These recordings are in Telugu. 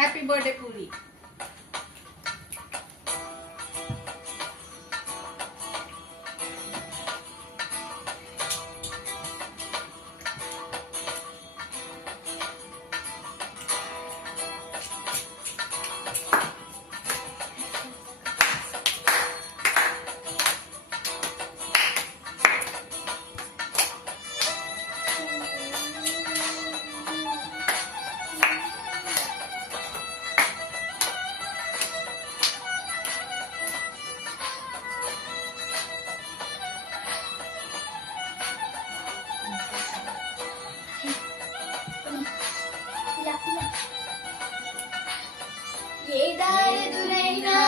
Happy birthday Puri. ఏ దారెదురైనా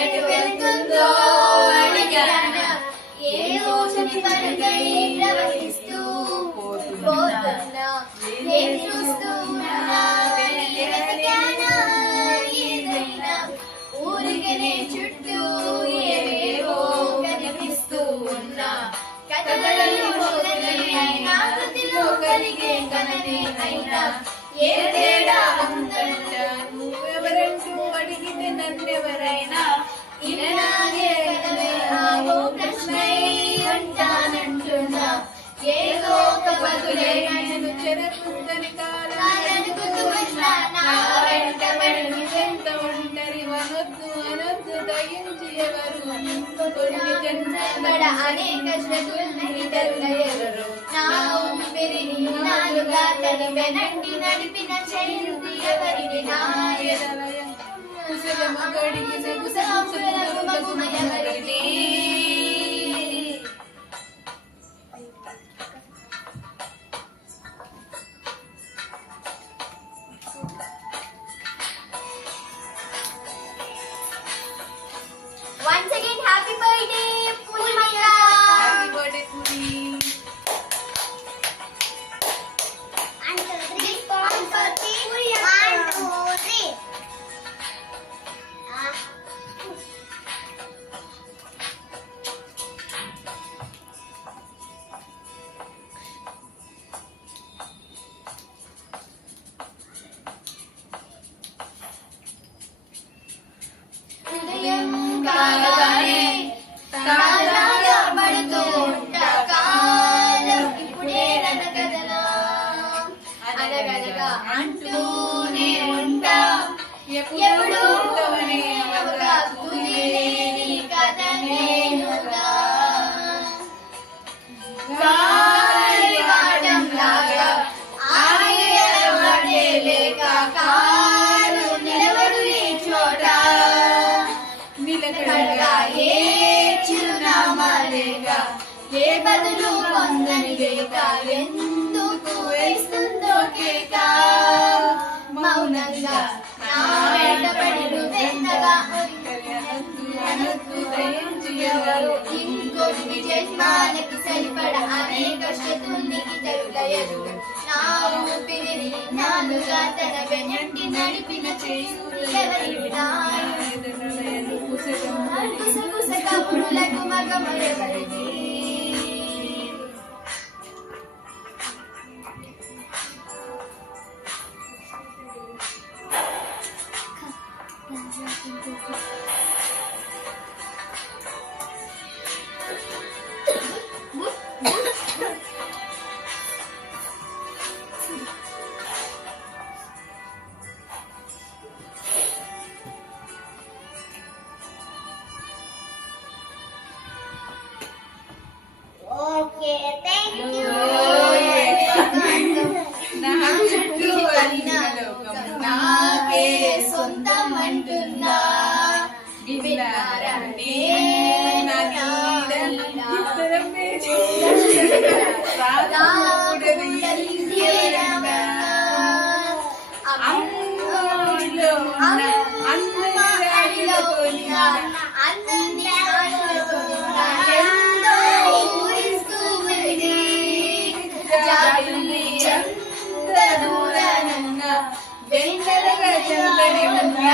ఎటు వెళ్తుందో అడిగాన, ఏ రోజుని వరకై ప్రవహిస్తూ పోతున్నా, ఏం చూస్తున్నా వెతికానా, ఏదైనా ఊరికనే చుట్టూ ఏవేవో కనిపిస్తూ ఉన్నా, కథలలో అయినా కృతిలో కలిగే కననే అయినా ఏ తేడా ఉందంటా, నువ్వెవరంటూ అడిగితే నన్నెవరైనా ఇలాగే ఓ ప్రశ్నై అంటానంటున్నా, ఏదో ఒక బదులే నేను చెరకుందని కాలనుకుతూ ఉన్నా, నా వెంట పడి ఎంత ఒంటరి వనొద్దు అనొద్దు దయించి ఎవరు కొన్ని జన్మబడ అనేక శ్రతులనితరుల ఎవరు, నా ఊపిరిని నాలుగా తనివెనంటి నడిపిన చైరుని ఎవరిని, నా కుశలము గడిగిన కుశలము మగుమ ఎవరిని. Once again, happy birthday, Purnima. Happy birthday puri. And 3 1 2 3. హృదయం కాగానే తాజాగా పడుతూ ఉంటా, కాలం ఇప్పుడే రనకదలా అనగనగా అంటూనే ఉంటా, ఎప్పుడు ఉంటావనే అవగా తుదిలేని కథ నేనుగా, గాలివాటంలాగా ఆగేవాడే లేక కాలు నిలబడు ఈ చోట, నిలకడగా ఏ చిరునామా లేక ఏ బదులు పొందని లేక, ఎందుకు వేస్తుందో కేక, మౌనంగా నా వెంట పడి నువ్వెంతగా అనొద్దు దయించి ఎవరు ఇంకొన్ని జన్మాలకి సరిపడ అనేక శతుల్నికి తరుల ఎదురు, నా ఊపిరిని నాలుగా తన వెనంటి నడిపిన చేసుకులు ఎవరివి, నా గుసగుస కబురులకు మగమరెవరిది. Okay, thank you. నా చుట్టూ అలిన లోకం నాకే సొంతం అంటున్నా, విన్నారా నా నీడ ఇద్దరమే రాకూడదు ఇంకేరన్నా, అమ్మోడిలో ఉన్న అందరిలో ఉన్న అందరినీ ఆశలతోనా ఎంతో ఊరిస్తూ ఉంది, జాబిల్లి చంద్ర దూరానన్న వెంటరగా చంద్రని ఉన్న